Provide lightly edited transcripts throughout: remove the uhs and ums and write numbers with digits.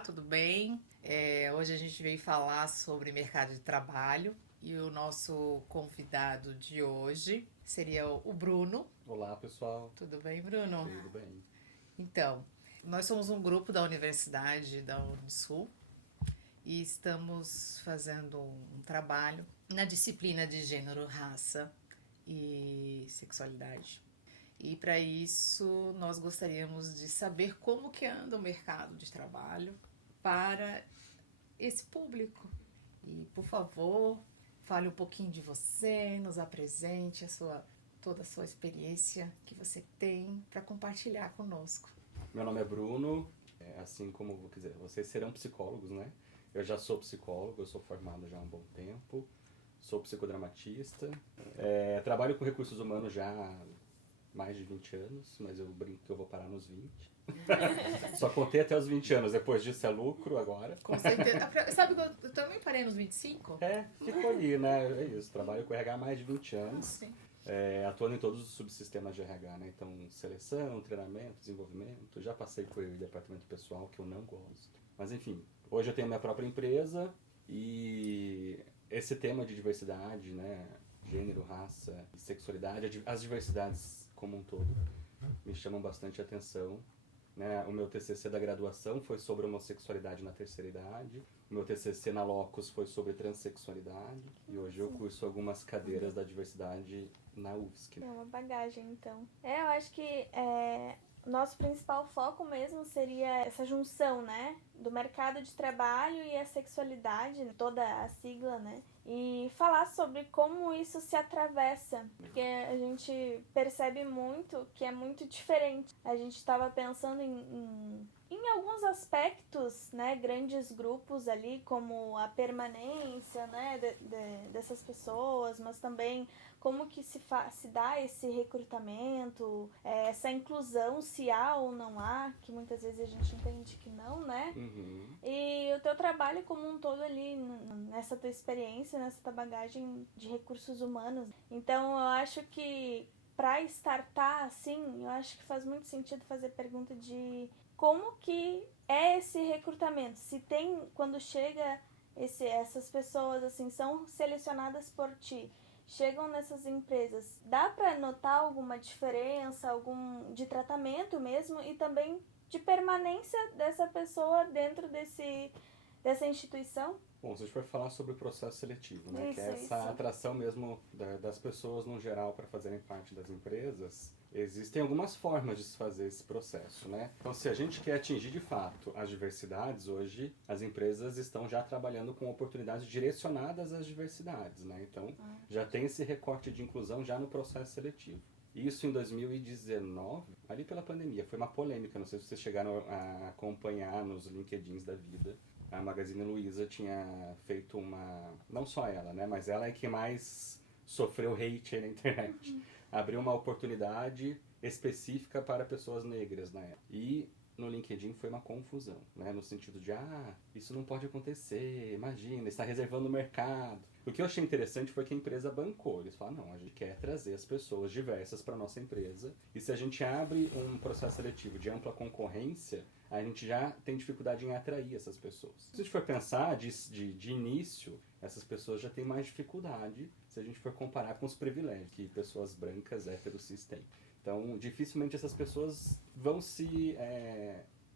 Olá, tudo bem? Hoje a gente veio falar sobre mercado de trabalho e o nosso convidado de hoje seria o Bruno. Olá, pessoal. Tudo bem, Bruno? Tudo bem? Então, nós somos um grupo da Universidade da Unisul e estamos fazendo um trabalho na disciplina de gênero, raça e sexualidade. E para isso nós gostaríamos de saber como que anda o mercado de trabalho para esse público. E por favor, fale um pouquinho de você, nos apresente toda a sua experiência que você tem para compartilhar conosco. Meu nome é Bruno, assim como vocês serão psicólogos, né? Eu já sou psicólogo, eu sou formado já há um bom tempo, sou psicodramatista, trabalho com recursos humanos já há mais de 20 anos, mas eu brinco que eu vou parar nos 20. Só contei até os 20 anos, depois disso é lucro agora. Com certeza. Sabe que eu também parei nos 25? Ficou ali, né? É isso, trabalho com RH há mais de 20 anos. Sim. Atuando em todos os subsistemas de RH, né? Então, seleção, treinamento, desenvolvimento. Já passei por departamento pessoal, que eu não gosto. Mas, enfim, hoje eu tenho minha própria empresa e esse tema de diversidade, né? Gênero, raça e sexualidade, as diversidades como um todo, me chamam bastante atenção. Né? O meu TCC da graduação foi sobre homossexualidade na terceira idade. O meu TCC na Locus foi sobre transexualidade. E hoje eu curso algumas cadeiras da diversidade na UFSC. É uma bagagem, então. Eu acho que o nosso principal foco mesmo seria essa junção, né? Do mercado de trabalho e a sexualidade, toda a sigla, né? E falar sobre como isso se atravessa, porque a gente percebe muito que é muito diferente. A gente estava pensando em alguns aspectos, né, grandes grupos ali, como a permanência, né, dessas pessoas, mas também como que se dá esse recrutamento, essa inclusão, se há ou não há, que muitas vezes a gente entende que não, né? Uhum. E o teu trabalho como um todo ali, nessa tua experiência, nessa tua bagagem de recursos humanos. Então, eu acho que para startar assim, eu acho que faz muito sentido fazer pergunta de como que é esse recrutamento. Se tem, quando chega essas pessoas assim, são selecionadas por ti, chegam nessas empresas, dá para notar alguma diferença, algum de tratamento mesmo e também de permanência dessa pessoa dentro dessa instituição? Bom, se a gente for falar sobre o processo seletivo, né, Isso, que é essa isso. atração mesmo das pessoas no geral para fazerem parte das empresas, existem algumas formas de se fazer esse processo, né? Então, se a gente quer atingir de fato as diversidades, hoje as empresas estão já trabalhando com oportunidades direcionadas às diversidades, né? Então, já tem esse recorte de inclusão já no processo seletivo. Isso em 2019, ali pela pandemia, foi uma polêmica, não sei se vocês chegaram a acompanhar nos LinkedIns da vida. A Magazine Luiza tinha feito uma... Não só ela, né? Mas ela é que mais sofreu hate aí na internet. Abriu uma oportunidade específica para pessoas negras na época. E no LinkedIn foi uma confusão, né? No sentido de, isso não pode acontecer, imagina, está reservando o mercado. O que eu achei interessante foi que a empresa bancou. Eles falaram, não, a gente quer trazer as pessoas diversas para a nossa empresa. E se a gente abre um processo seletivo de ampla concorrência, a gente já tem dificuldade em atrair essas pessoas. Se a gente for pensar de início, essas pessoas já têm mais dificuldade se a gente for comparar com os privilégios que pessoas brancas, héteros, cis têm. Então, dificilmente essas pessoas vão se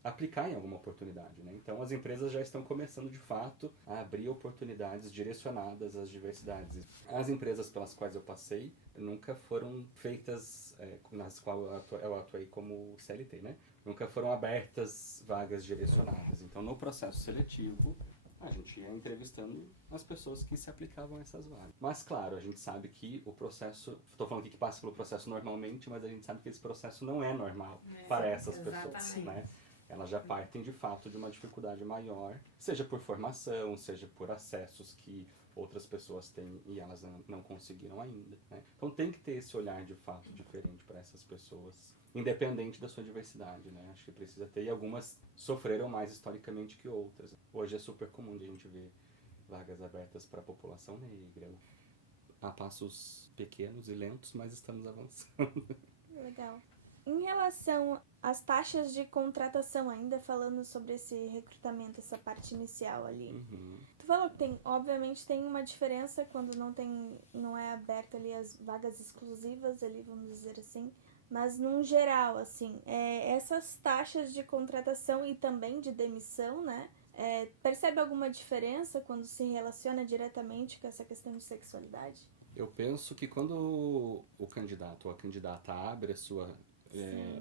aplicar em alguma oportunidade, né? Então, as empresas já estão começando, de fato, a abrir oportunidades direcionadas às diversidades. As empresas pelas quais eu passei nunca foram feitas, nas quais eu atuei como CLT, né? Nunca foram abertas vagas direcionadas. Então, no processo seletivo, a gente ia entrevistando as pessoas que se aplicavam a essas vagas. Mas, claro, a gente sabe que o processo... Estou falando aqui que passa pelo processo normalmente, mas a gente sabe que esse processo não é normal para essas pessoas, né? Elas já partem, de fato, de uma dificuldade maior, seja por formação, seja por acessos que outras pessoas têm e elas não conseguiram ainda, né? Então tem que ter esse olhar, de fato, diferente para essas pessoas, independente da sua diversidade, né? Acho que precisa ter, e algumas sofreram mais historicamente que outras. Hoje é super comum de a gente ver vagas abertas para a população negra, a passos pequenos e lentos, mas estamos avançando. Legal. Em relação às taxas de contratação, ainda falando sobre esse recrutamento, essa parte inicial ali. Tu falou que obviamente tem uma diferença quando não é aberto ali as vagas exclusivas ali, vamos dizer assim. Mas, num geral, assim, essas taxas de contratação e também de demissão, né? Percebe alguma diferença quando se relaciona diretamente com essa questão de sexualidade? Eu penso que quando o candidato ou a candidata abre a sua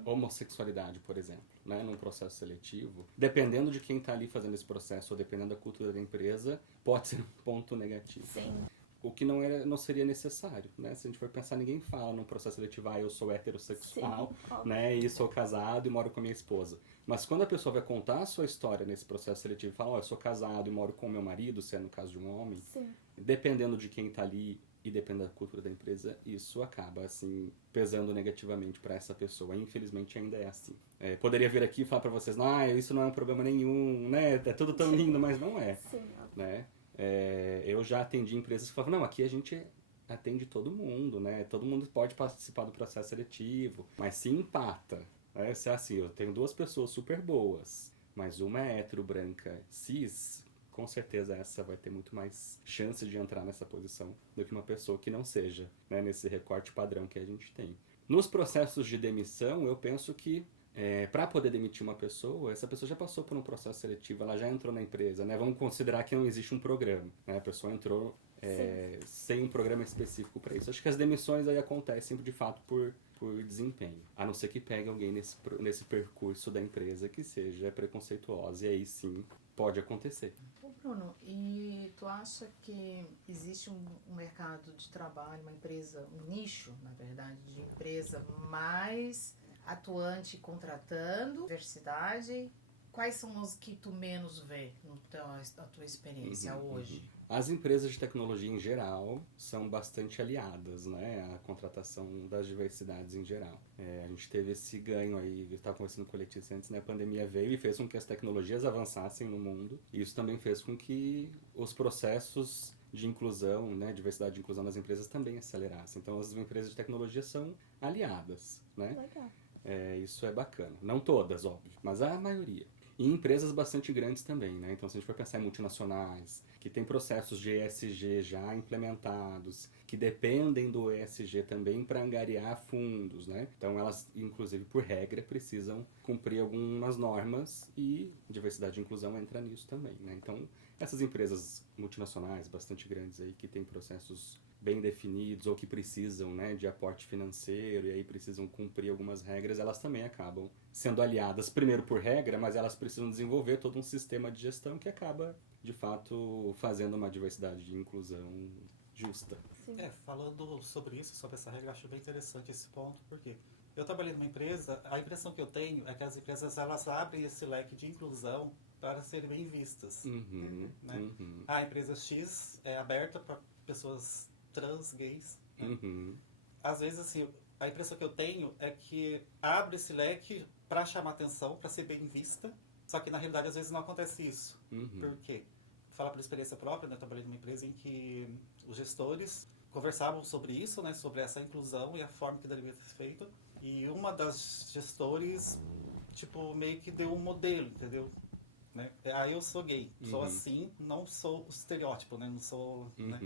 homossexualidade, por exemplo, né, num processo seletivo, dependendo de quem está ali fazendo esse processo ou dependendo da cultura da empresa, pode ser um ponto negativo. Sim. O que não seria necessário, né? Se a gente for pensar, ninguém fala num processo seletivo, eu sou heterossexual, Sim, né? E sou casado e moro com a minha esposa. Mas quando a pessoa vai contar a sua história nesse processo seletivo e fala, eu sou casado e moro com meu marido, se é no caso de um homem, Sim. dependendo de quem está ali e dependendo da cultura da empresa, isso acaba, assim, pesando negativamente para essa pessoa. Infelizmente ainda é assim. Poderia vir aqui e falar para vocês, isso não é um problema nenhum, né? É tudo tão lindo, mas não é. Sim. Né? Eu já atendi empresas que falavam, aqui a gente atende todo mundo, né? Todo mundo pode participar do processo seletivo, mas se empata, né? Se é assim, eu tenho 2 pessoas super boas, mas uma é hétero, branca, cis, com certeza essa vai ter muito mais chance de entrar nessa posição do que uma pessoa que não seja, né? Nesse recorte padrão que a gente tem. Nos processos de demissão, eu penso que para poder demitir uma pessoa, essa pessoa já passou por um processo seletivo, ela já entrou na empresa, né? Vamos considerar que não existe um programa, né? A pessoa entrou sem um programa específico para isso. Acho que as demissões aí acontecem de fato por desempenho, a não ser que pegue alguém nesse percurso da empresa que seja preconceituosa, e aí sim pode acontecer. Bruno, e tu acha que existe um mercado de trabalho, uma empresa, um nicho, na verdade, de empresa mais atuante contratando diversidade? Quais são os que tu menos vê na tua experiência hoje? As empresas de tecnologia em geral são bastante aliadas, né, à contratação das diversidades em geral. A gente teve esse ganho aí, eu estava conversando com o Letícia antes, né, a pandemia veio e fez com que as tecnologias avançassem no mundo. E isso também fez com que os processos de inclusão, né, diversidade e inclusão nas empresas também acelerassem. Então as empresas de tecnologia são aliadas, né? Legal. Isso é bacana. Não todas, óbvio, mas a maioria. E empresas bastante grandes também, né? Então, se a gente for pensar em multinacionais, que tem processos de ESG já implementados, que dependem do ESG também para angariar fundos, né? Então, elas, inclusive, por regra, precisam cumprir algumas normas e diversidade e inclusão entra nisso também, né? Então, essas empresas multinacionais bastante grandes aí que têm processos bem definidos ou que precisam, né, de aporte financeiro e aí precisam cumprir algumas regras, elas também acabam sendo aliadas, primeiro por regra, mas elas precisam desenvolver todo um sistema de gestão que acaba, de fato, fazendo uma diversidade de inclusão justa. Sim. Falando sobre isso, sobre essa regra, eu acho bem interessante esse ponto, porque eu trabalhei numa empresa, a impressão que eu tenho é que as empresas elas abrem esse leque de inclusão para serem bem vistas. Né? A empresa X é aberta para pessoas trans, gays. Né? Às vezes, assim, a impressão que eu tenho é que abre esse leque para chamar atenção, para ser bem vista, só que na realidade às vezes não acontece isso. Por quê? Falar por experiência própria, né? Eu trabalhei numa empresa em que os gestores conversavam sobre isso, né? Sobre essa inclusão e a forma que deveria ser feito. E uma das gestores, tipo, meio que deu um modelo, entendeu? Né? Eu sou gay, sou assim, não sou o estereótipo, né? Não sou né?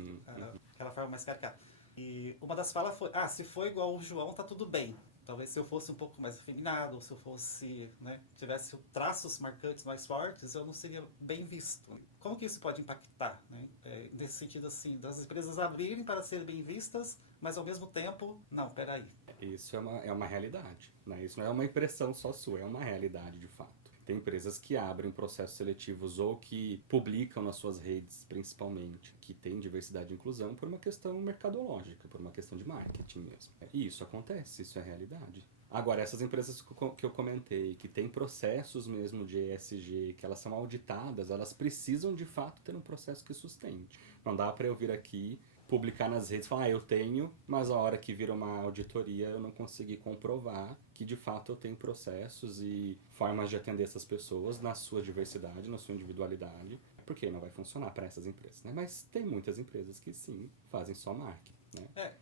Aquela forma mais caricata. E uma das falas foi, se for igual o João, tá tudo bem. Talvez se eu fosse um pouco mais afeminado, ou se eu fosse, né, tivesse traços marcantes mais fortes, eu não seria bem visto. Como que isso pode impactar? Né? Nesse sentido, assim, das empresas abrirem para serem bem vistas, mas ao mesmo tempo, não, peraí. Isso é uma realidade, né? Isso não é uma impressão só sua, é uma realidade de fato. Tem empresas que abrem processos seletivos ou que publicam nas suas redes, principalmente, que tem diversidade e inclusão por uma questão mercadológica, por uma questão de marketing mesmo. E isso acontece, isso é realidade. Agora, essas empresas que eu comentei, que têm processos mesmo de ESG, que elas são auditadas, elas precisam de fato ter um processo que sustente. Não dá para eu vir aqui publicar nas redes e falar, eu tenho, mas a hora que vira uma auditoria eu não consegui comprovar que de fato eu tenho processos e formas de atender essas pessoas na sua diversidade, na sua individualidade, porque não vai funcionar para essas empresas, né? Mas tem muitas empresas que sim, fazem só marketing, né?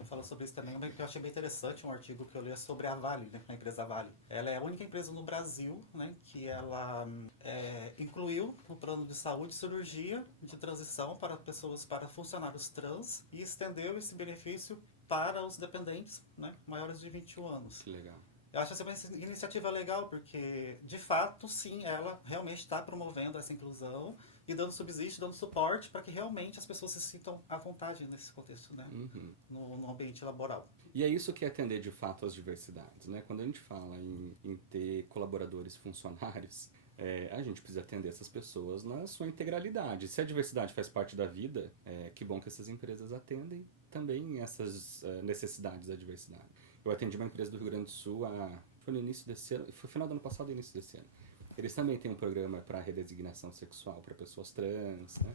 Eu falo sobre isso também, eu achei bem interessante um artigo que eu li sobre a Vale, né, a empresa Vale. Ela é a única empresa no Brasil, né, que ela incluiu no plano de saúde cirurgia de transição para funcionários trans e estendeu esse benefício para os dependentes, né, maiores de 21 anos. Que legal. Eu acho essa uma iniciativa legal, porque, de fato, sim, ela realmente está promovendo essa inclusão e dando subsídio, dando suporte para que realmente as pessoas se sintam à vontade nesse contexto, né? No ambiente laboral. E é isso que é atender, de fato, as diversidades, né? Quando a gente fala em ter colaboradores funcionários, a gente precisa atender essas pessoas na sua integralidade. Se a diversidade faz parte da vida, que bom que essas empresas atendem também essas necessidades da diversidade. Eu atendi uma empresa do Rio Grande do Sul, foi no início desse ano, foi final do ano passado e início desse ano. Eles também têm um programa para redesignação sexual para pessoas trans, né?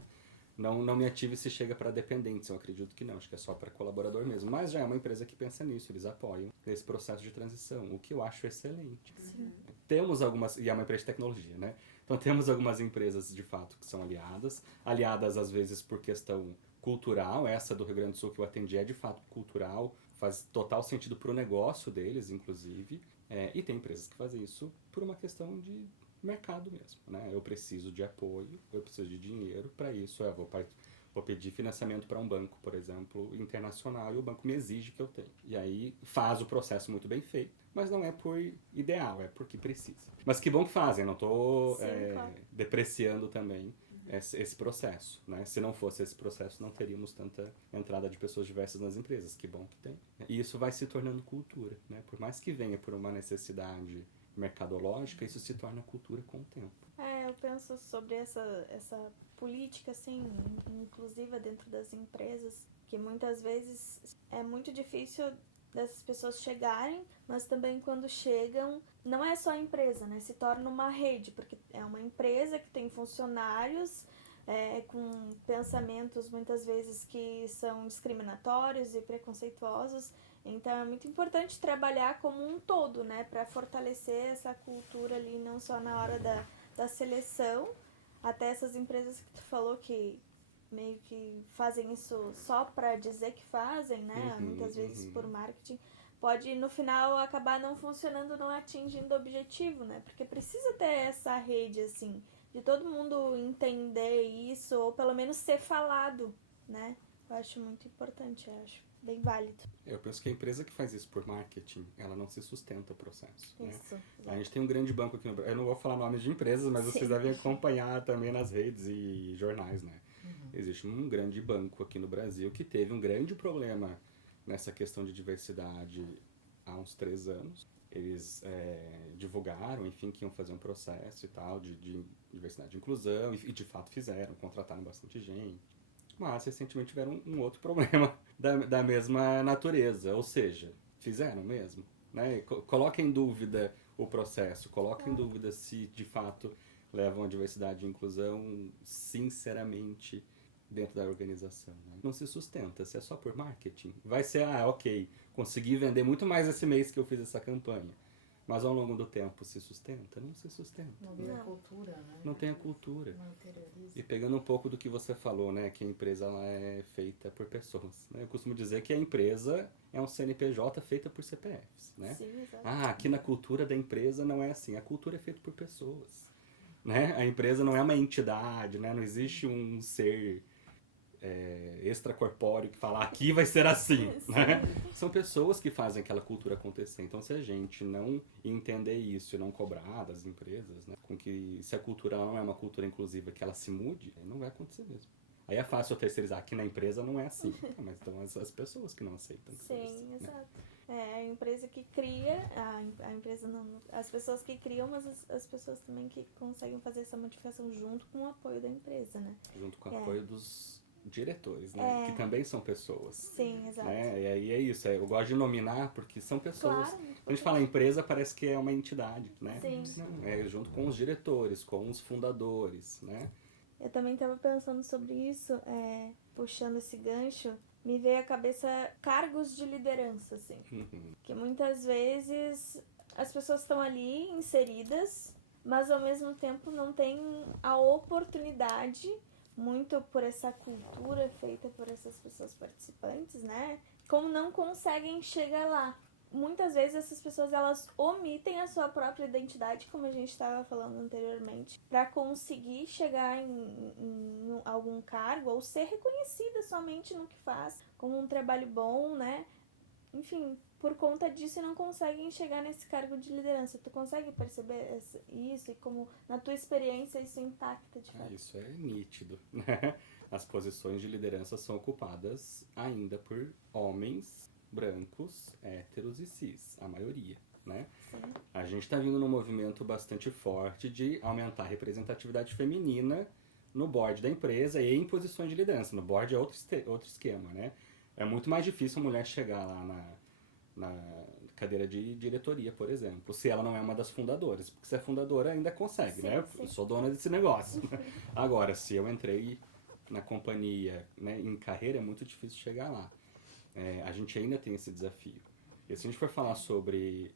Não me ative se chega para dependentes, eu acredito que não, acho que é só para colaborador mesmo. Mas já é uma empresa que pensa nisso, eles apoiam esse processo de transição, o que eu acho excelente. Sim. Temos algumas, e é uma empresa de tecnologia, né? Então temos algumas empresas de fato que são aliadas às vezes por questão cultural, essa do Rio Grande do Sul que eu atendi é de fato cultural, faz total sentido para o negócio deles, inclusive, e tem empresas que fazem isso por uma questão de mercado mesmo, né? Eu preciso de apoio, eu preciso de dinheiro, para isso eu vou pedir financiamento para um banco, por exemplo, internacional, e o banco me exige que eu tenha. E aí faz o processo muito bem feito, mas não é por ideal, é porque precisa. Mas que bom que fazem, não estou claro. depreciando também esse processo, né? Se não fosse esse processo, não teríamos tanta entrada de pessoas diversas nas empresas, que bom que tem. E isso vai se tornando cultura, né? Por mais que venha por uma necessidade mercadológica, isso se torna cultura com o tempo. Eu penso sobre essa política, assim, inclusiva dentro das empresas, que muitas vezes é muito difícil dessas pessoas chegarem, mas também quando chegam, não é só a empresa, né? Se torna uma rede, porque é uma empresa que tem funcionários com pensamentos muitas vezes que são discriminatórios e preconceituosos. Então é muito importante trabalhar como um todo, né? Para fortalecer essa cultura ali, não só na hora da seleção, até essas empresas que tu falou que meio que fazem isso só para dizer que fazem, né? Muitas vezes por marketing, pode no final acabar não funcionando, não atingindo o objetivo, né? Porque precisa ter essa rede, assim, de todo mundo entender isso, ou pelo menos ser falado, né? Eu acho muito importante, eu acho bem válido. Eu penso que a empresa que faz isso por marketing, ela não se sustenta o processo. Isso. Né? A gente tem um grande banco aqui no Brasil. Eu não vou falar nomes de empresas, mas vocês devem acompanhar também nas redes e jornais, né? Existe um grande banco aqui no Brasil que teve um grande problema nessa questão de diversidade há uns 3 anos. Eles divulgaram, enfim, que iam fazer um processo e tal de diversidade e inclusão, e de fato fizeram, contrataram bastante gente. Mas recentemente tiveram um outro problema da mesma natureza, ou seja, fizeram mesmo, né? Coloca em dúvida o processo, coloca em dúvida se de fato levam a diversidade e inclusão sinceramente dentro da organização. Né? Não se sustenta, se é só por marketing. Vai ser, ok, consegui vender muito mais esse mês que eu fiz essa campanha. Mas ao longo do tempo se sustenta? Não se sustenta. Não vira cultura, né? Não tem a cultura. Não interioriza. E pegando um pouco do que você falou, né, que a empresa ela é feita por pessoas. Né? Eu costumo dizer que a empresa é um CNPJ feita por CPFs. Né? Sim, exato. Aqui na cultura da empresa não é assim. A cultura é feita por pessoas. Né? A empresa não é uma entidade, né? Não existe um ser extracorpóreo que fala aqui vai ser assim, né? São pessoas que fazem aquela cultura acontecer. Então, se a gente não entender isso e não cobrar das empresas, né, com que se a cultura não é uma cultura inclusiva, que ela se mude, não vai acontecer mesmo. Aí é fácil eu terceirizar, aqui na empresa não é assim. Mas então as pessoas que não aceitam. Sim, assim, exato. Né? A empresa que cria, a empresa não, as pessoas que criam, mas as pessoas também que conseguem fazer essa modificação junto com o apoio da empresa, né? Junto com o apoio dos diretores, né? Que também são pessoas. Sim, exato. Né? E aí é isso, eu gosto de nominar porque são pessoas. Claro, Quando a gente fala empresa, parece que é uma entidade, né? Sim. Não, é junto com os diretores, com os fundadores, né? Eu também estava pensando sobre isso, puxando esse gancho, me veio à cabeça cargos de liderança, assim. Que muitas vezes as pessoas estão ali inseridas, mas ao mesmo tempo não têm a oportunidade, muito por essa cultura feita por essas pessoas participantes, né? Como não conseguem chegar lá. Muitas vezes essas pessoas, elas omitem a sua própria identidade, como a gente estava falando anteriormente, para conseguir chegar em algum cargo ou ser reconhecida somente no que faz, como um trabalho bom, né? Enfim, por conta disso não conseguem chegar nesse cargo de liderança. Tu consegue perceber isso e como na tua experiência isso impacta de fato? Isso é nítido, né? As posições de liderança são ocupadas ainda por homens brancos, héteros e cis, a maioria, né? Sim. A gente está vindo num movimento bastante forte de aumentar a representatividade feminina no board da empresa e em posições de liderança. No board é outro esquema, né? É muito mais difícil a mulher chegar lá na cadeira de diretoria, por exemplo, se ela não é uma das fundadoras. Porque se é fundadora ainda consegue, Sim, né? sim. Eu sou dona desse negócio. Agora, se eu entrei na companhia, né, em carreira, é muito difícil chegar lá. A gente ainda tem esse desafio. E se a gente for falar sobre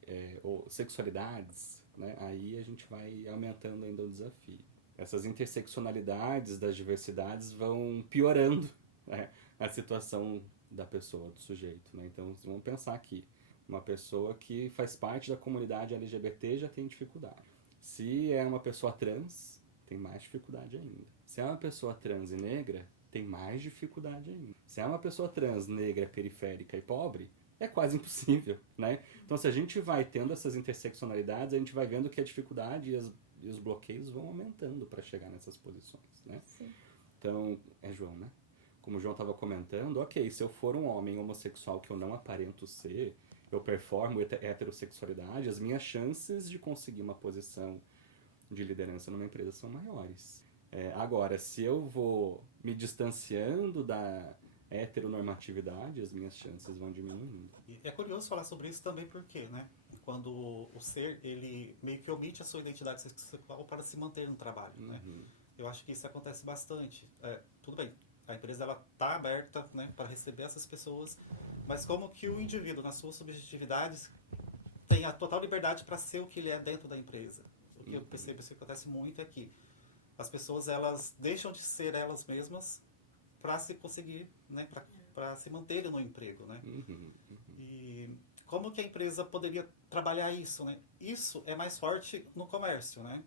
sexualidades, né, aí a gente vai aumentando ainda o desafio. Essas interseccionalidades das diversidades vão piorando, né, a situação da pessoa, do sujeito, né? Então, vamos pensar aqui. Uma pessoa que faz parte da comunidade LGBT já tem dificuldade. Se é uma pessoa trans, tem mais dificuldade ainda. Se é uma pessoa trans e negra, tem mais dificuldade ainda. Se é uma pessoa trans, negra, periférica e pobre, é quase impossível, né? Então, se a gente vai tendo essas interseccionalidades, a gente vai vendo que a dificuldade e os bloqueios vão aumentando para chegar nessas posições, né? Sim. Então, João, né? Como o João estava comentando, ok, se eu for um homem homossexual que eu não aparento ser, eu performo heterossexualidade, as minhas chances de conseguir uma posição de liderança numa empresa são maiores. Agora, se eu vou me distanciando da heteronormatividade, as minhas chances vão diminuindo. E é curioso falar sobre isso também porque, né, quando o ser, ele meio que omite a sua identidade sexual para se manter no trabalho, né? Eu acho que isso acontece bastante. Tudo bem, a empresa ela tá aberta, né, para receber essas pessoas, mas como que o indivíduo, nas suas subjetividades, tem a total liberdade para ser o que ele é dentro da empresa. O que eu percebo isso que acontece muito é que as pessoas, elas deixam de ser elas mesmas para se conseguir, né, para se manterem no emprego, né? E como que a empresa poderia trabalhar isso, né? Isso é mais forte no comércio, né?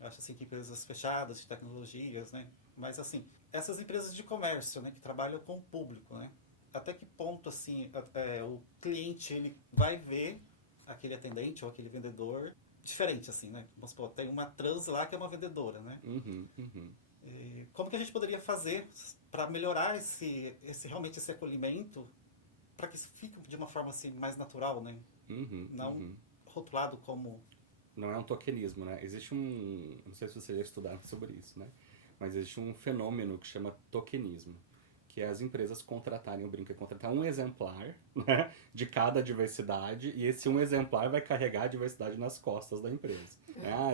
Acho assim que empresas fechadas de tecnologias, né? Mas assim, essas empresas de comércio, né, que trabalham com o público, né? Até que ponto assim o cliente ele vai ver aquele atendente ou aquele vendedor diferente, assim, né? Vamos supor, tem uma trans lá que é uma vendedora, né? E como que a gente poderia fazer para melhorar realmente esse acolhimento para que isso fique de uma forma assim mais natural, né? Não rotulado como... Não é um tokenismo, né? Existe não sei se vocês já estudaram sobre isso, né? Mas existe um fenômeno que chama tokenismo, que é as empresas contratarem, o brinco é contratar um exemplar, né, de cada diversidade, e esse um exemplar vai carregar a diversidade nas costas da empresa.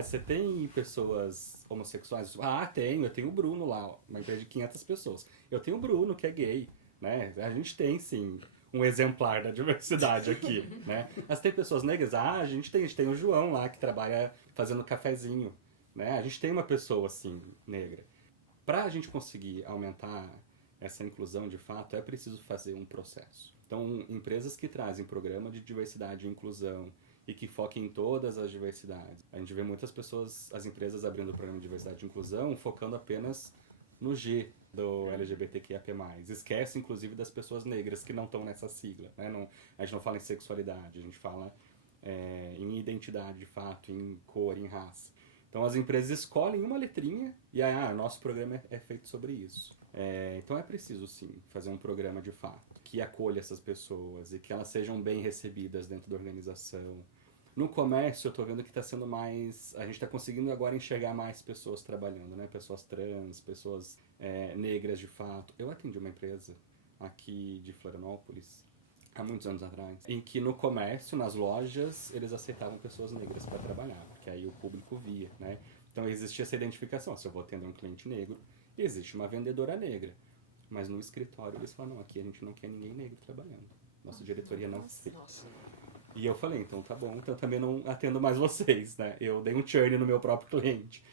Você tem pessoas homossexuais? Tenho, eu tenho o Bruno lá, ó, uma empresa de 500 pessoas. Eu tenho o Bruno, que é gay, né? A gente tem, sim, um exemplar da diversidade aqui, né? Mas tem pessoas negras? A gente tem o João lá, que trabalha fazendo cafezinho, né? A gente tem uma pessoa, assim, negra. Para a gente conseguir aumentar essa inclusão, de fato, é preciso fazer um processo. Então, empresas que trazem programa de diversidade e inclusão e que foquem em todas as diversidades. A gente vê muitas pessoas, as empresas abrindo o programa de diversidade e inclusão, focando apenas no G do LGBTQIAP+. Esquece, inclusive, das pessoas negras que não estão nessa sigla, né? A gente não fala em sexualidade, a gente fala em identidade, de fato, em cor, em raça. Então, as empresas escolhem uma letrinha e aí, nosso programa é feito sobre isso. Então, é preciso, sim, fazer um programa, de fato, que acolha essas pessoas e que elas sejam bem recebidas dentro da organização. No comércio, eu estou vendo que está sendo mais... A gente está conseguindo agora enxergar mais pessoas trabalhando, né? Pessoas trans, pessoas negras, de fato. Eu atendi uma empresa aqui de Florianópolis, há muitos anos atrás, em que no comércio, nas lojas, eles aceitavam pessoas negras para trabalhar, porque aí o público via, né? Então existia essa identificação, se eu vou atender um cliente negro, existe uma vendedora negra. Mas no escritório eles falam, não, aqui a gente não quer ninguém negro trabalhando. Nossa diretoria não quer. Nossa. E eu falei, então tá bom, então eu também não atendo mais vocês, né? Eu dei um churn no meu próprio cliente,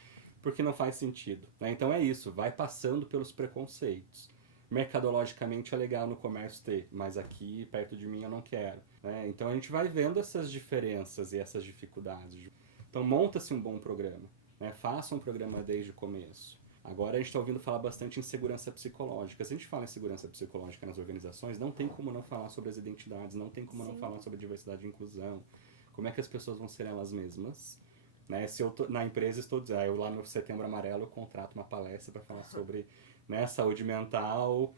porque não faz sentido, né? Então é isso, vai passando pelos preconceitos. Mercadologicamente é legal no comércio ter, mas aqui perto de mim eu não quero, né? Então a gente vai vendo essas diferenças e essas dificuldades. Então monta-se um bom programa, né? Faça um programa desde o começo. Agora a gente está ouvindo falar bastante em segurança psicológica. Se a gente fala em segurança psicológica nas organizações, não tem como não falar sobre as identidades, não tem como não falar sobre diversidade e inclusão. Como é que as pessoas vão ser elas mesmas? Né? Se eu tô, na empresa estou dizendo, eu lá no Setembro Amarelo eu contrato uma palestra para falar sobre, né, saúde mental,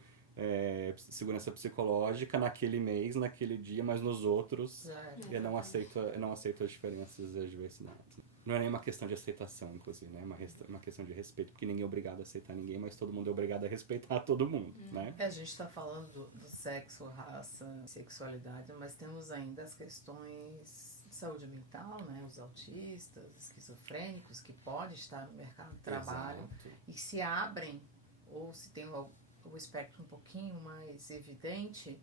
segurança psicológica naquele mês, naquele dia, mas nos outros eu não aceito as diferenças e as diversidades. Não é nem uma questão de aceitação, inclusive, né? É uma questão de respeito, porque ninguém é obrigado a aceitar ninguém, mas todo mundo é obrigado a respeitar todo mundo, né? A gente está falando do sexo, raça, sexualidade, mas temos ainda as questões de saúde mental, né? Os autistas, esquizofrênicos, que podem estar no mercado de trabalho. Exato. E se abrem, ou se tem o espectro um pouquinho mais evidente,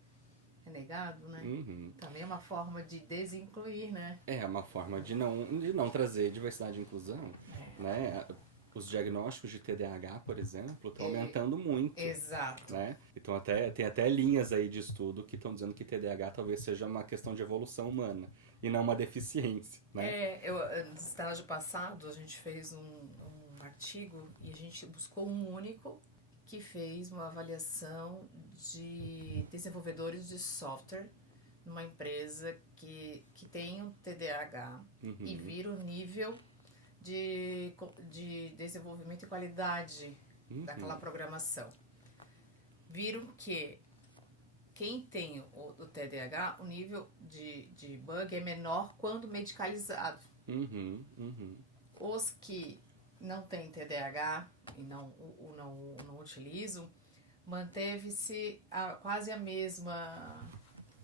é negado, né? Uhum. Também é uma forma de desincluir, né? É uma forma de não trazer diversidade e inclusão, né? Os diagnósticos de TDAH, por exemplo, estão aumentando muito. Exato. Né? Então tem até linhas aí de estudo que estão dizendo que TDAH talvez seja uma questão de evolução humana e não uma deficiência, né? No estágio passado a gente fez um artigo e a gente buscou um único que fez uma avaliação de desenvolvedores de software numa empresa que tem um TDAH e vira o nível de desenvolvimento e qualidade daquela programação. Viram que quem tem o TDAH, o nível de bug é menor quando medicalizado. Os que não têm TDAH e não utilizam, manteve-se quase a mesma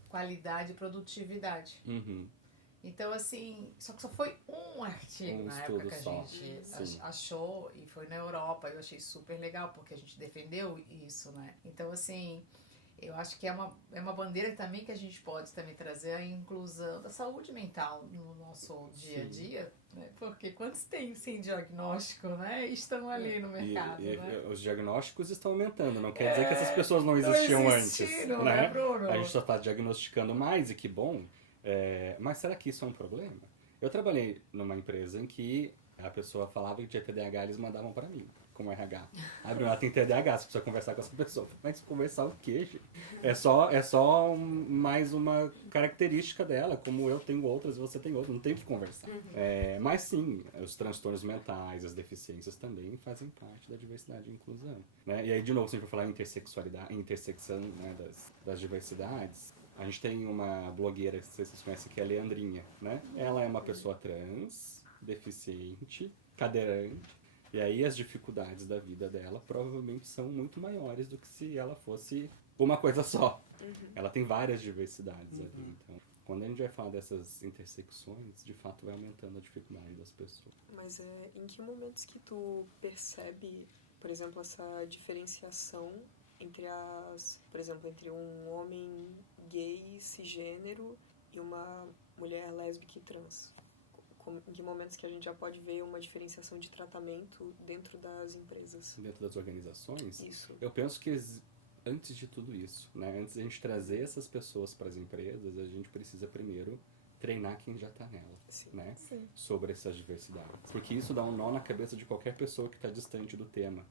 qualidade e produtividade. Então, assim, só que só foi um artigo na época que a gente achou, e foi na Europa. Eu achei super legal, porque a gente defendeu isso, né? Então, assim, eu acho que é uma bandeira também que a gente pode também trazer a inclusão da saúde mental no nosso dia a dia, né? Porque quantos tem sem diagnóstico, né? Estão ali no mercado, né? Os diagnósticos estão aumentando, não quer dizer que essas pessoas não existiam antes, né? A gente só está diagnosticando mais, e que bom. Mas será que isso é um problema? Eu trabalhei numa empresa em que a pessoa falava que tinha TDAH, eles mandavam para mim, como RH. Ela tem TDAH, você precisa conversar com essa pessoa. Mas conversar o quê, gente? É só mais uma característica dela, como eu tenho outras e você tem outras, não tem o que conversar. Mas sim, os transtornos mentais, as deficiências também fazem parte da diversidade e inclusão, né? E aí, de novo, se a gente for falar em intersecção, né, das diversidades, a gente tem uma blogueira que vocês conhecem, que é a Leandrinha, né? Ela é uma pessoa trans, deficiente, cadeirante, e aí as dificuldades da vida dela provavelmente são muito maiores do que se ela fosse uma coisa só. Ela tem várias diversidades ali, então quando a gente vai falar dessas intersecções, de fato vai aumentando a dificuldade das pessoas. Mas em que momentos que tu percebe, por exemplo, essa diferenciação por exemplo, entre um homem gay cisgênero e uma mulher lésbica e trans? Em que momentos que a gente já pode ver uma diferenciação de tratamento dentro das empresas? Dentro das organizações? Isso. Eu penso que antes de tudo isso, né, antes de a gente trazer essas pessoas para as empresas, a gente precisa primeiro treinar quem já está nela, né? Sobre essas diversidades. Porque isso dá um nó na cabeça de qualquer pessoa que está distante do tema.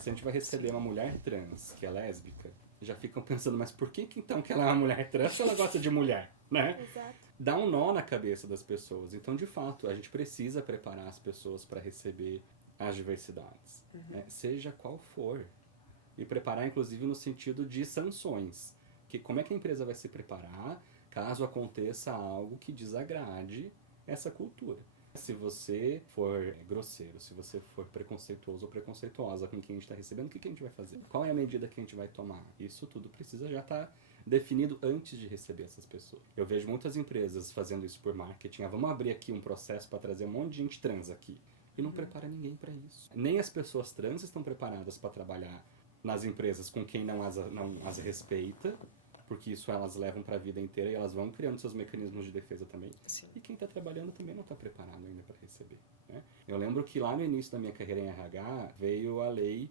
Se a gente vai receber uma mulher trans, que é lésbica, já ficam pensando, mas por que então que ela é uma mulher trans se ela gosta de mulher, né? Exato. Dá um nó na cabeça das pessoas. Então, de fato, a gente precisa preparar as pessoas para receber as diversidades, né? Seja qual for. E preparar, inclusive, no sentido de sanções. Como é que a empresa vai se preparar caso aconteça algo que desagrade essa cultura? Se você for grosseiro, se você for preconceituoso ou preconceituosa com quem a gente está recebendo, o que a gente vai fazer? Qual é a medida que a gente vai tomar? Isso tudo precisa já estar definido antes de receber essas pessoas. Eu vejo muitas empresas fazendo isso por marketing. Vamos abrir aqui um processo para trazer um monte de gente trans aqui. E não prepara ninguém para isso. Nem as pessoas trans estão preparadas para trabalhar nas empresas com quem não as respeita, porque isso elas levam para a vida inteira e elas vão criando seus mecanismos de defesa também. Sim. E quem está trabalhando também não está preparado ainda para receber, né? Eu lembro que lá no início da minha carreira em RH veio a lei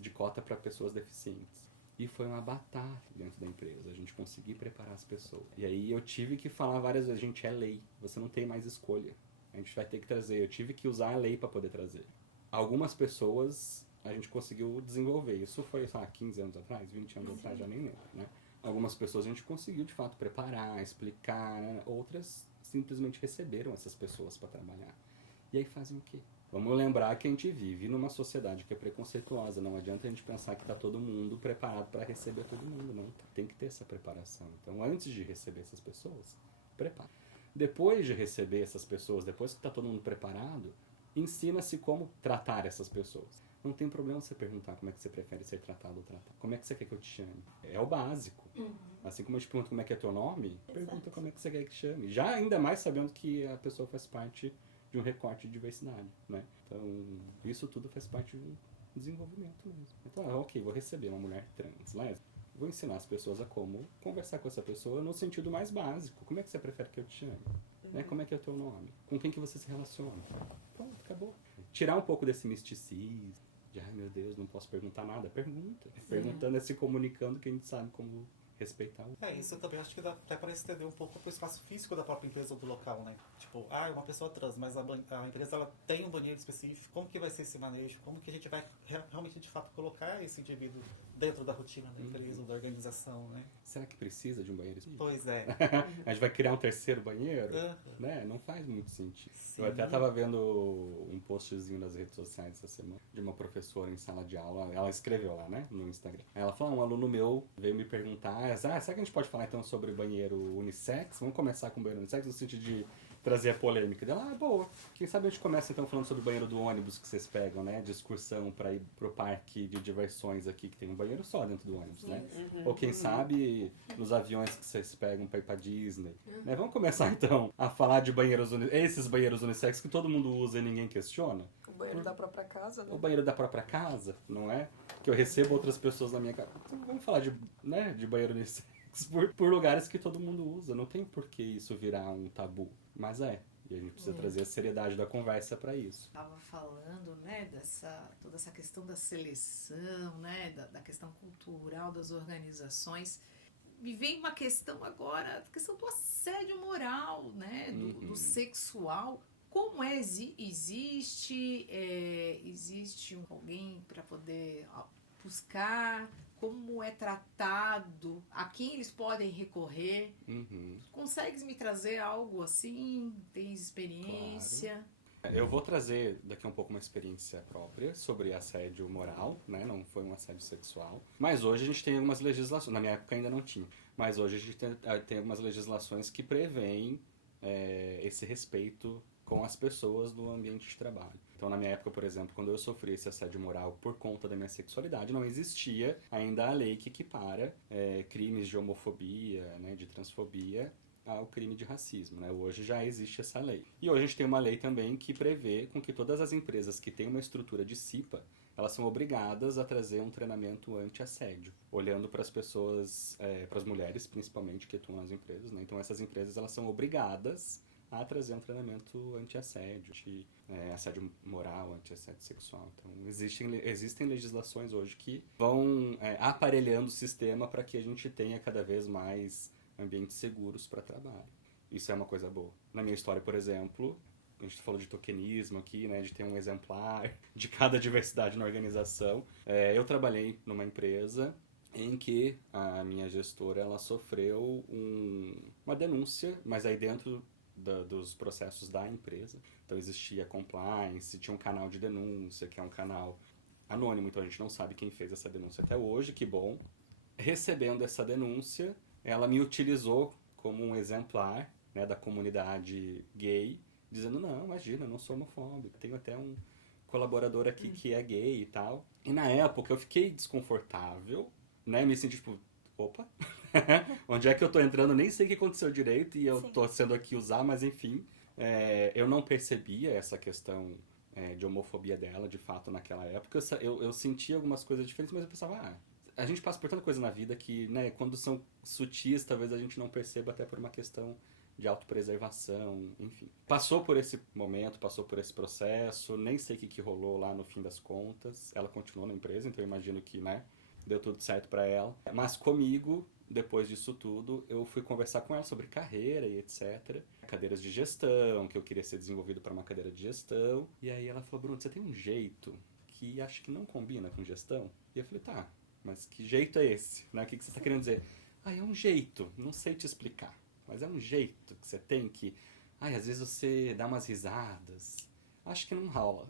de cota para pessoas deficientes. E foi uma batalha dentro da empresa, a gente conseguir preparar as pessoas. E aí eu tive que falar várias vezes, gente, é lei, você não tem mais escolha. A gente vai ter que trazer, eu tive que usar a lei para poder trazer. Algumas pessoas a gente conseguiu desenvolver, isso foi, sei lá, 15 anos atrás, 20 anos atrás, já nem lembro, né? Algumas pessoas a gente conseguiu, de fato, preparar, explicar, né? Outras simplesmente receberam essas pessoas para trabalhar. E aí fazem o quê? Vamos lembrar que a gente vive numa sociedade que é preconceituosa. Não adianta a gente pensar que está todo mundo preparado para receber todo mundo. Não, tem que ter essa preparação. Então, antes de receber essas pessoas, prepara. Depois de receber essas pessoas, depois que está todo mundo preparado, ensina-se como tratar essas pessoas. Não tem problema você perguntar como é que você prefere ser tratado ou tratado. Como é que você quer que eu te chame? É o básico. Assim como eu te pergunto como é que é teu nome, pergunta como é que você quer que te chame. Já ainda mais sabendo que a pessoa faz parte de um recorte de diversidade, né? Então, isso tudo faz parte de um desenvolvimento mesmo. Então, ok, vou receber uma mulher trans, lésbica. Vou ensinar as pessoas a como conversar com essa pessoa no sentido mais básico. Como é que você prefere que eu te chame? Né? Como é que é o teu nome? Com quem que você se relaciona? Pronto, acabou. Tirar um pouco desse misticismo. De, ai meu Deus, não posso perguntar nada. Pergunta. Perguntando é se comunicando que a gente sabe como respeitar o... Isso eu também acho que dá até para estender um pouco pro espaço físico da própria empresa ou do local, né? Tipo, é uma pessoa trans, mas a empresa ela tem um banheiro específico. Como que vai ser esse manejo? Como que a gente vai realmente, de fato, colocar esse indivíduo dentro da rotina da empresa, da organização, né? Será que precisa de um banheiro específico? Pois é. A gente vai criar um terceiro banheiro? Né? Não faz muito sentido. Sim. Eu até estava vendo um postzinho nas redes sociais essa semana de uma professora em sala de aula. Ela escreveu lá, né, no Instagram. Ela falou, um aluno meu veio me perguntar, será que a gente pode falar então sobre banheiro unissex? Vamos começar com banheiro unissex no sentido de trazer a polêmica dela. Boa. Quem sabe a gente começa então falando sobre o banheiro do ônibus que vocês pegam, né? De excursão para ir pro parque de diversões aqui, que tem um banheiro só dentro do ônibus, né? Ou quem sabe nos aviões que vocês pegam para ir pra Disney. Né? Vamos começar então a falar de esses banheiros unissex que todo mundo usa e ninguém questiona. O banheiro da própria casa, né? O banheiro da própria casa, não é? Que eu recebo outras pessoas na minha casa. Então, vamos falar de banheiro unissex por lugares que todo mundo usa. Não tem por que isso virar um tabu. Mas e a gente precisa trazer a seriedade da conversa para isso. Estava falando, né, toda essa questão da seleção, né, da questão cultural das organizações. Me vem uma questão agora, a questão do assédio moral, né, do sexual. Como existe alguém para poder buscar? Como é tratado? A quem eles podem recorrer? Consegues me trazer algo assim? Tens experiência? Claro. Eu vou trazer daqui a um pouco uma experiência própria sobre assédio moral, né? Não foi um assédio sexual. Mas hoje a gente tem algumas legislações, na minha época ainda não tinha, mas hoje a gente tem algumas legislações que prevêem esse respeito com as pessoas no ambiente de trabalho. Então, na minha época, por exemplo, quando eu sofri esse assédio moral por conta da minha sexualidade, não existia ainda a lei que equipara crimes de homofobia, né, de transfobia, ao crime de racismo, né? Hoje já existe essa lei. E hoje a gente tem uma lei também que prevê com que todas as empresas que têm uma estrutura de CIPA, elas são obrigadas a trazer um treinamento anti-assédio, olhando para as pessoas, para as mulheres principalmente que atuam nas empresas, né? Então essas empresas elas são obrigadas a trazer um treinamento anti-assédio, assédio moral, anti-assédio sexual. Então, existem legislações hoje que vão aparelhando o sistema para que a gente tenha cada vez mais ambientes seguros para trabalho. Isso é uma coisa boa. Na minha história, por exemplo, a gente falou de tokenismo aqui, né, de ter um exemplar de cada diversidade na organização. Eu trabalhei numa empresa em que a minha gestora ela sofreu uma denúncia, mas aí dentro dos processos da empresa. Então existia compliance, tinha um canal de denúncia, que é um canal anônimo, então a gente não sabe quem fez essa denúncia até hoje, que bom. Recebendo essa denúncia, ela me utilizou como um exemplar, né, da comunidade gay, dizendo, não, imagina, eu não sou homofóbico, tenho até um colaborador aqui que é gay e tal. E na época eu fiquei desconfortável, né, me senti tipo, opa, onde é que eu tô entrando? Nem sei o que aconteceu direito e eu tô sendo aqui usar, mas enfim, eu não percebia essa questão de homofobia dela, de fato, naquela época. Eu sentia algumas coisas diferentes, mas eu pensava, a gente passa por tanta coisa na vida que, né, quando são sutis, talvez a gente não perceba, até por uma questão de autopreservação, enfim. Passou por esse momento, passou por esse processo, nem sei o que rolou lá no fim das contas. Ela continuou na empresa, então eu imagino que, né, deu tudo certo pra ela. Mas comigo, depois disso tudo, eu fui conversar com ela sobre carreira e etc. Cadeiras de gestão, que eu queria ser desenvolvido para uma cadeira de gestão. E aí ela falou, Bruno, você tem um jeito que acho que não combina com gestão? E eu falei, tá, mas que jeito é esse? Né? O que você tá querendo dizer? É um jeito, não sei te explicar. Mas é um jeito que você tem que... às vezes você dá umas risadas. Acho que não rola.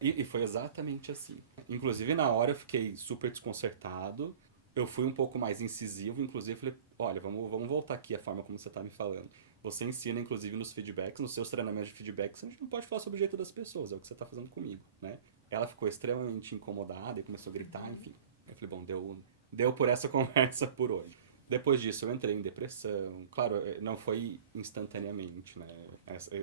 E foi exatamente assim. Inclusive, na hora eu fiquei super desconcertado. Eu fui um pouco mais incisivo. Inclusive, falei, olha, vamos voltar aqui a forma como você está me falando. Você ensina, inclusive, nos feedbacks, nos seus treinamentos de feedbacks, a gente não pode falar sobre o jeito das pessoas. É o que você está fazendo comigo, né? Ela ficou extremamente incomodada e começou a gritar, enfim. Eu falei, bom, deu por essa conversa por hoje. Depois disso eu entrei em depressão. Claro, não foi instantaneamente, né?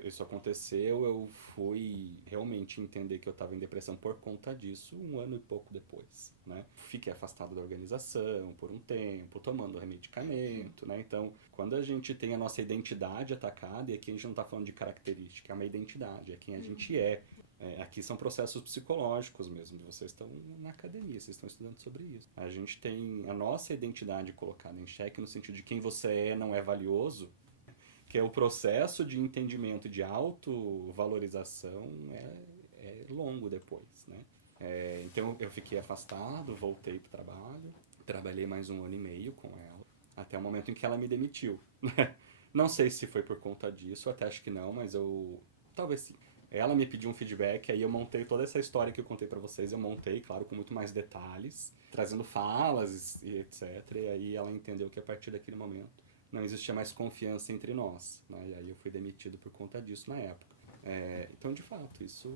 Isso aconteceu, eu fui realmente entender que eu estava em depressão por conta disso 1 ano e pouco depois, né? Fiquei afastado da organização por um tempo, tomando medicamento, né? Então, quando a gente tem a nossa identidade atacada, e aqui a gente não está falando de característica, é uma identidade, é quem a gente é. Aqui são processos psicológicos mesmo. Vocês estão na academia, vocês estão estudando sobre isso. A gente tem a nossa identidade colocada em xeque no sentido de quem você é não é valioso, que é o processo de entendimento de autovalorização é longo depois, né? Então eu fiquei afastado, voltei para o trabalho, trabalhei mais 1 ano e meio com ela, até o momento em que ela me demitiu. Não sei se foi por conta disso, até acho que não, mas talvez sim. Ela me pediu um feedback, aí eu montei toda essa história que eu contei pra vocês, eu montei, claro, com muito mais detalhes, trazendo falas e etc. E aí ela entendeu que a partir daquele momento não existia mais confiança entre nós, né? E aí eu fui demitido por conta disso na época. Então, de fato, isso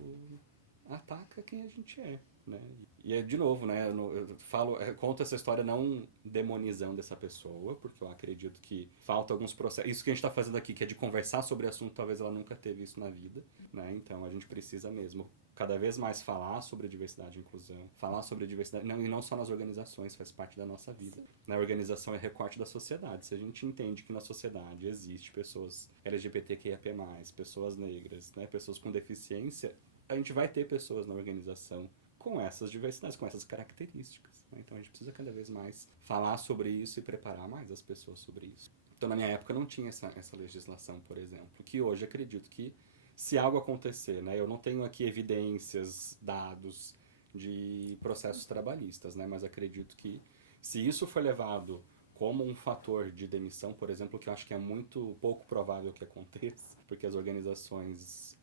ataca quem a gente é, né? E de novo, né, eu conto essa história não demonizando essa pessoa, porque eu acredito que falta alguns processos. Isso que a gente está fazendo aqui, que é de conversar sobre o assunto, talvez ela nunca teve isso na vida, né? Então a gente precisa mesmo cada vez mais falar sobre diversidade e inclusão, falar sobre diversidade, e não só nas organizações, faz parte da nossa vida. Na organização é recorte da sociedade. Se a gente entende que na sociedade existe pessoas LGBTQIAP+, pessoas negras, né, pessoas com deficiência, a gente vai ter pessoas na organização com essas diversidades, com essas características, né? Então a gente precisa cada vez mais falar sobre isso e preparar mais as pessoas sobre isso. Então na minha época não tinha essa legislação, por exemplo, que hoje acredito que se algo acontecer, né, eu não tenho aqui evidências, dados de processos trabalhistas, né, mas acredito que se isso for levado como um fator de demissão, por exemplo, que eu acho que é muito pouco provável que aconteça, porque as organizações,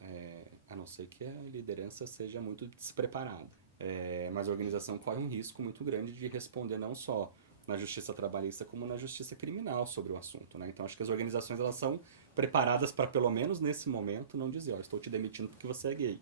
a não ser que a liderança seja muito despreparada, mas a organização corre um risco muito grande de responder não só na justiça trabalhista como na justiça criminal sobre o assunto, né? Então acho que as organizações elas são preparadas para pelo menos nesse momento não dizer, estou te demitindo porque você é gay.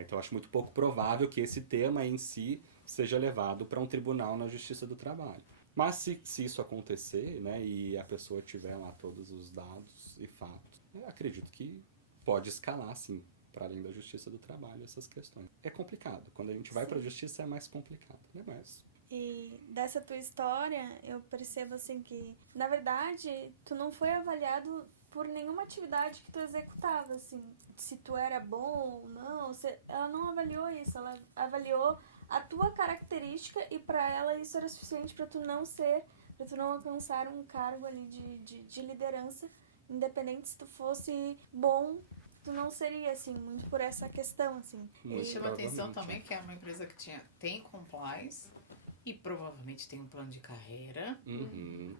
Então acho muito pouco provável que esse tema em si seja levado para um tribunal na justiça do trabalho. Mas se isso acontecer, né, e a pessoa tiver lá todos os dados e fatos, eu acredito que pode escalar, sim, para além da justiça do trabalho, essas questões. É complicado. Quando a gente vai para a justiça é mais complicado, né? Mas... E dessa tua história, eu percebo assim que, na verdade, tu não foi avaliado por nenhuma atividade que tu executava, assim, se tu era bom ou não. Ela não avaliou isso, ela avaliou a tua característica e para ela isso era suficiente para tu não alcançar um cargo ali de liderança, independente se tu fosse bom, tu não seria, assim, muito por essa questão, assim. E chama atenção também que é uma empresa que tem compliance e provavelmente tem um plano de carreira.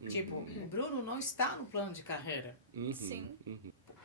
Tipo, o Bruno não está no plano de carreira. Sim.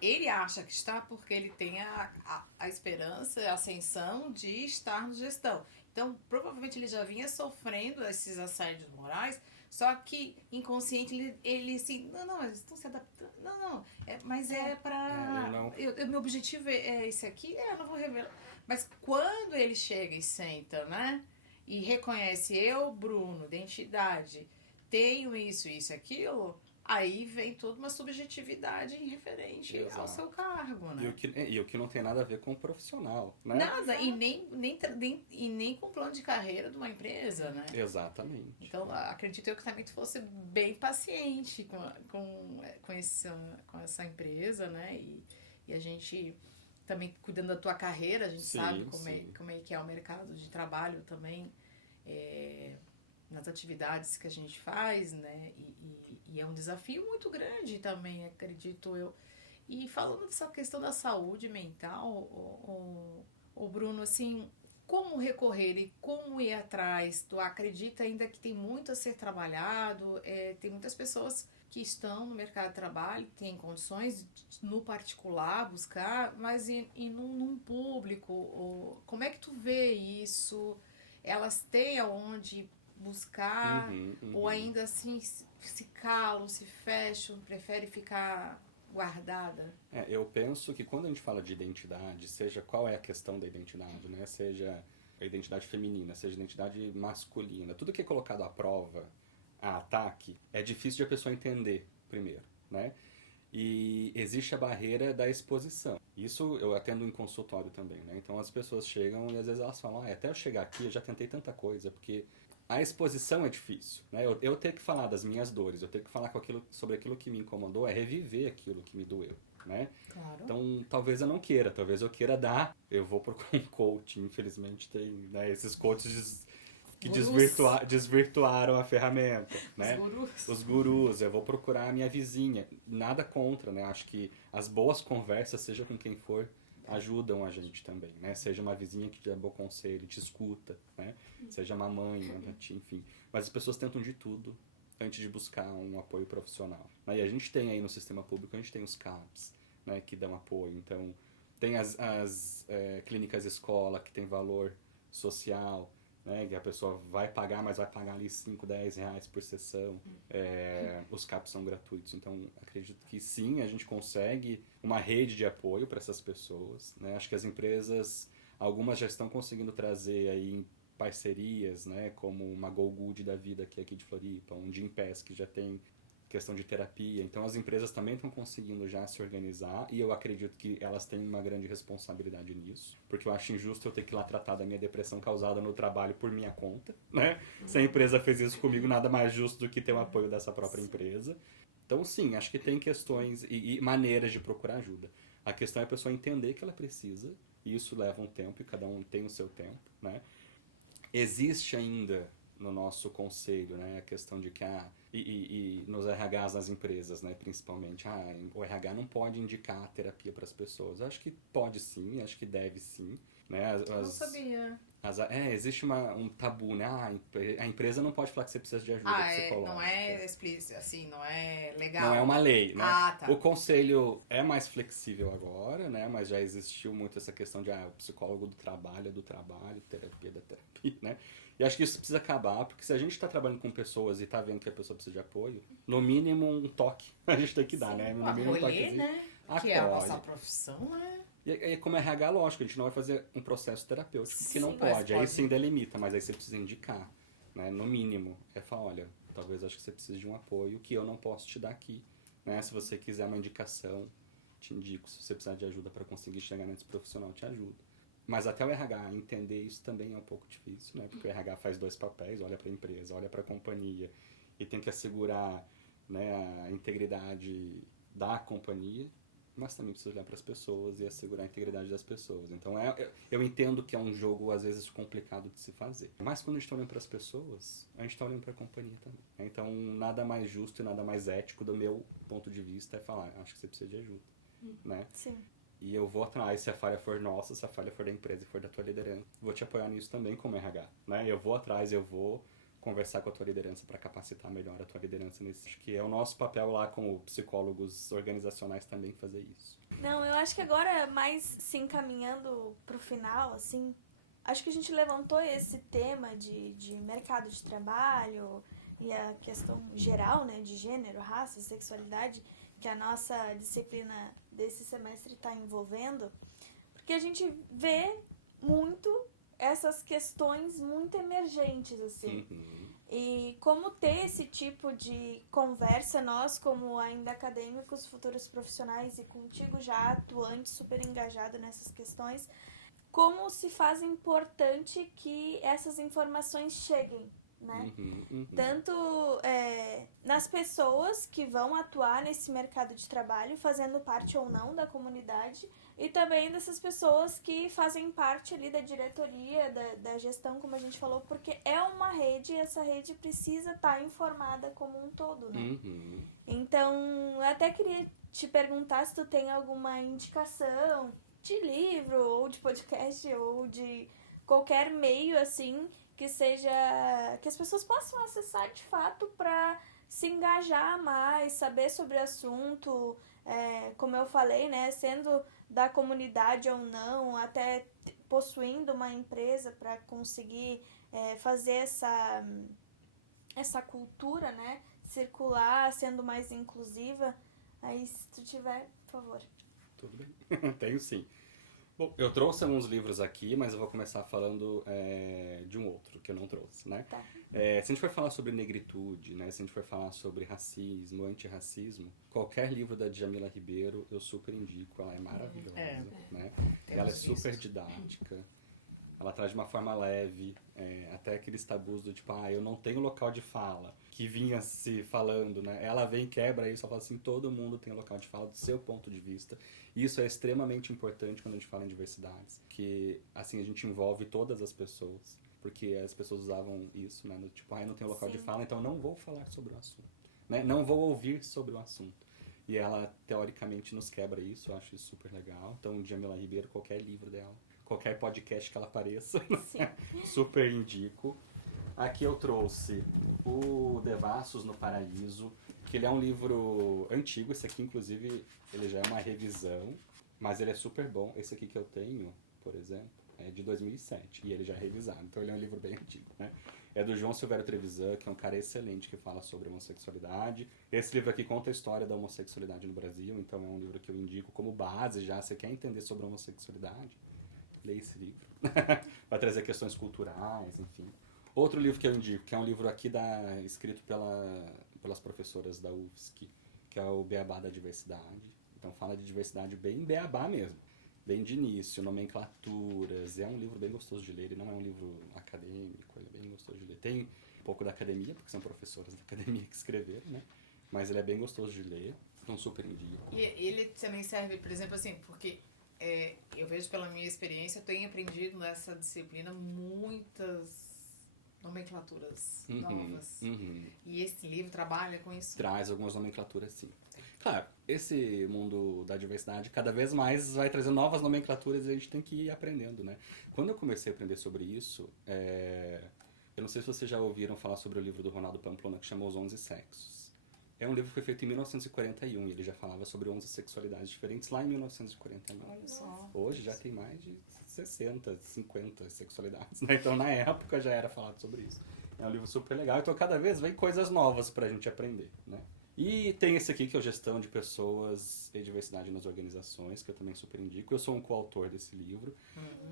Ele acha que está porque ele tem a esperança, a ascensão de estar na gestão. Então, provavelmente ele já vinha sofrendo esses assédios morais, só que inconsciente ele assim, não, eles estão se adaptando, mas é pra... meu objetivo é esse aqui, eu não vou revelar. Mas quando ele chega e senta, né, e reconhece eu, Bruno, identidade, tenho isso, aquilo, aí vem toda uma subjetividade referente ao Exato. seu cargo, né? E o que não tem nada a ver com o profissional, né? Nada, e nem com o plano de carreira de uma empresa, né? Exatamente. Então, acredito eu que também tu fosse bem paciente com essa empresa, né? E a gente também cuidando da tua carreira, a gente Sim, sabe sim. como é que é o mercado de trabalho também, nas atividades que a gente faz, né? E é um desafio muito grande também, acredito eu. E falando dessa questão da saúde mental, o Bruno, assim, como recorrer e como ir atrás? Tu acredita ainda que tem muito a ser trabalhado? Tem muitas pessoas que estão no mercado de trabalho, têm condições no particular buscar, mas e num público? Como é que tu vê isso? Elas têm aonde buscar? Ou ainda assim se calam, se fecham, preferem ficar guardada? Eu penso que quando a gente fala de identidade, seja qual é a questão da identidade, né? Seja a identidade feminina, seja a identidade masculina, tudo que é colocado à prova, a ataque, é difícil de a pessoa entender primeiro, né? E existe a barreira da exposição. Isso eu atendo em consultório também, né? Então as pessoas chegam e às vezes elas falam, até eu chegar aqui eu já tentei tanta coisa, porque a exposição é difícil, né? Eu ter que falar das minhas dores, eu ter que falar sobre aquilo que me incomodou, é reviver aquilo que me doeu, né? Claro. Então, talvez eu não queira, talvez eu queira dar. Eu vou procurar um coach, infelizmente tem, né, esses coaches que desvirtuaram a ferramenta, né? Os gurus, eu vou procurar a minha vizinha. Nada contra, né? Acho que as boas conversas, seja com quem for, ajudam a gente também, né? Seja uma vizinha que te dá bom conselho, te escuta, né? Seja uma mãe, uma tia, enfim. Mas as pessoas tentam de tudo antes de buscar um apoio profissional. E a gente tem aí no sistema público, a gente tem os CAPs, né, que dão apoio. Então, tem as clínicas escola, que tem valor social, né, que a pessoa vai pagar, mas vai pagar ali 5, 10 reais por sessão. Os CAPs são gratuitos. Então, acredito que sim, a gente consegue uma rede de apoio para essas pessoas, né? Acho que as empresas, algumas já estão conseguindo trazer aí parcerias, né, como uma Go Good da vida, que é aqui de Floripa, um Gympass, que já tem questão de terapia. Então as empresas também estão conseguindo já se organizar, e eu acredito que elas têm uma grande responsabilidade nisso, porque eu acho injusto eu ter que ir lá tratar da minha depressão causada no trabalho por minha conta, né? Se a empresa fez isso comigo, nada mais justo do que ter o apoio dessa própria empresa. Então sim, acho que tem questões e maneiras de procurar ajuda. A questão é a pessoa entender que ela precisa, e isso leva um tempo, e cada um tem o seu tempo, né? Existe ainda no nosso conselho, né, a questão de que e nos RHs das empresas, né, principalmente, o RH não pode indicar terapia para as pessoas. Acho que pode sim, acho que deve sim, né? Não sabia. Existe um tabu, né? A empresa não pode falar que você precisa de ajuda psicológica. Não é explícito, assim, não é legal. Não é uma lei, né? Tá. O conselho é mais flexível agora, né? Mas já existiu muito essa questão de o psicólogo do trabalho, terapia da terapia, né? E acho que isso precisa acabar, porque se a gente está trabalhando com pessoas e está vendo que a pessoa precisa de apoio, no mínimo um toque a gente tem que dar, né? No mínimo um toquezinho. Né? Que é a nossa profissão, né? E como RH, lógico, a gente não vai fazer um processo terapêutico, que não mas pode. Aí sim delimita, mas aí você precisa indicar, né? No mínimo, falar, olha, talvez acho que você precise de um apoio que eu não posso te dar aqui, né? Se você quiser uma indicação, te indico. Se você precisar de ajuda para conseguir chegar nesse profissional, te ajudo. Mas até o RH entender isso também é um pouco difícil, né? Porque o RH faz dois papéis, olha para a empresa, olha para a companhia, e tem que assegurar, né, a integridade da companhia, mas também precisa olhar para as pessoas e assegurar a integridade das pessoas. Então eu entendo que é um jogo às vezes complicado de se fazer. Mas quando a gente está olhando para as pessoas, a gente está olhando para a companhia também. Então nada mais justo e nada mais ético do meu ponto de vista é falar, acho que você precisa de ajuda, né? Sim. E eu vou atrás, se a falha for nossa, se a falha for da empresa e for da tua liderança. Vou te apoiar nisso também como RH, né? Eu vou atrás, eu vou conversar com a tua liderança para capacitar melhor a tua liderança nisso. Acho que é o nosso papel lá como psicólogos organizacionais também fazer isso. Não, eu acho que agora, mais se encaminhando pro final, assim, acho que a gente levantou esse tema de mercado de trabalho e a questão geral, né, de gênero, raça, sexualidade, que a nossa disciplina desse semestre está envolvendo, porque a gente vê muito essas questões muito emergentes, assim. E como ter esse tipo de conversa, nós como ainda acadêmicos, futuros profissionais e contigo já atuante, super engajado nessas questões, como se faz importante que essas informações cheguem, né? Tanto nas pessoas que vão atuar nesse mercado de trabalho, fazendo parte ou não da comunidade, e também dessas pessoas que fazem parte ali da diretoria, da gestão, como a gente falou, porque é uma rede e essa rede precisa estar informada como um todo, né? Então, eu até queria te perguntar se tu tem alguma indicação de livro, ou de podcast, ou de qualquer meio, assim, que seja... que as pessoas possam acessar, de fato, para se engajar mais, saber sobre o assunto, como eu falei, né, sendo da comunidade ou não, até possuindo uma empresa para conseguir fazer essa cultura, né, circular, sendo mais inclusiva. Aí, se tu tiver, por favor. Tudo bem. Tenho sim. Bom, eu trouxe alguns livros aqui, mas eu vou começar falando de um outro que eu não trouxe, né? Tá. Se a gente for falar sobre negritude, né? Se a gente for falar sobre racismo, antirracismo, qualquer livro da Djamila Ribeiro eu super indico, ela é maravilhosa, né? Ela é super didática, ela traz de uma forma leve, até aqueles tabus do tipo, eu não tenho local de fala, que vinha se falando, né? Ela vem, quebra isso, ela fala assim, todo mundo tem local de fala do seu ponto de vista. E isso é extremamente importante quando a gente fala em diversidades, que assim a gente envolve todas as pessoas, porque as pessoas usavam isso, né? No, tipo, eu não tenho local de fala, então não vou falar sobre o assunto, né? Não vou ouvir sobre o assunto. E ela, teoricamente, nos quebra isso, eu acho isso super legal. Então, Djamila Ribeiro, qualquer livro dela, qualquer podcast que ela apareça, super indico. Aqui eu trouxe o Devassos no Paraíso, que ele é um livro antigo, esse aqui inclusive ele já é uma revisão, mas ele é super bom. Esse aqui que eu tenho, por exemplo, é de 2007 e ele já é revisado, então ele é um livro bem antigo, né? É do João Silvério Trevisan, que é um cara excelente que fala sobre homossexualidade. Esse livro aqui conta a história da homossexualidade no Brasil, então é um livro que eu indico como base já. Você quer entender sobre a homossexualidade? Leia esse livro. Vai trazer questões culturais, enfim. Outro livro que eu indico, que é um livro aqui escrito pelas professoras da UFSC, que é o Beabá da Diversidade. Então fala de diversidade bem beabá mesmo, bem de início, nomenclaturas. É um livro bem gostoso de ler, ele não é um livro acadêmico, ele é bem gostoso de ler. Tem um pouco da academia, porque são professoras da academia que escreveram, né? Mas ele é bem gostoso de ler, então super indico. E ele também serve, por exemplo, assim, porque eu vejo pela minha experiência, eu tenho aprendido nessa disciplina muitas nomenclaturas novas. E esse livro trabalha com isso? Traz algumas nomenclaturas, sim. Claro, esse mundo da diversidade cada vez mais vai trazer novas nomenclaturas e a gente tem que ir aprendendo, né? Quando eu comecei a aprender sobre isso, eu não sei se vocês já ouviram falar sobre o livro do Ronaldo Pamplona, que chamou Os 11 Sexos. É um livro que foi feito em 1941 e ele já falava sobre 11 sexualidades diferentes lá em 1941. Olha só. Hoje já tem mais de 60, 50 sexualidades, né? Então na época já era falado sobre isso. É um livro super legal, então cada vez vem coisas novas pra gente aprender, né? E tem esse aqui que é o Gestão de Pessoas e Diversidade nas Organizações, que eu também super indico. Eu sou um coautor desse livro.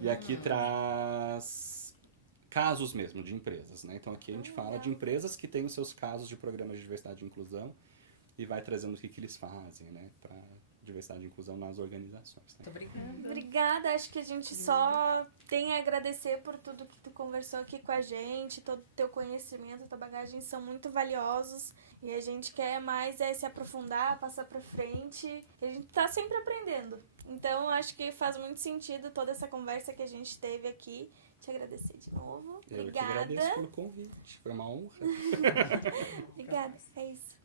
E aqui traz casos mesmo de empresas, né? Então aqui a gente fala de empresas que têm os seus casos de programas de diversidade e inclusão e vai trazendo o que eles fazem, né? Pra diversidade e inclusão nas organizações. Né? Muito obrigada. Obrigada, acho que a gente só tem a agradecer por tudo que tu conversou aqui com a gente, todo o teu conhecimento, tua bagagem são muito valiosos e a gente quer mais se aprofundar, passar pra frente, e a gente tá sempre aprendendo. Então, acho que faz muito sentido toda essa conversa que a gente teve aqui. Te agradecer de novo. Eu Obrigada. que agradeço pelo convite, foi uma honra. Obrigada, é isso.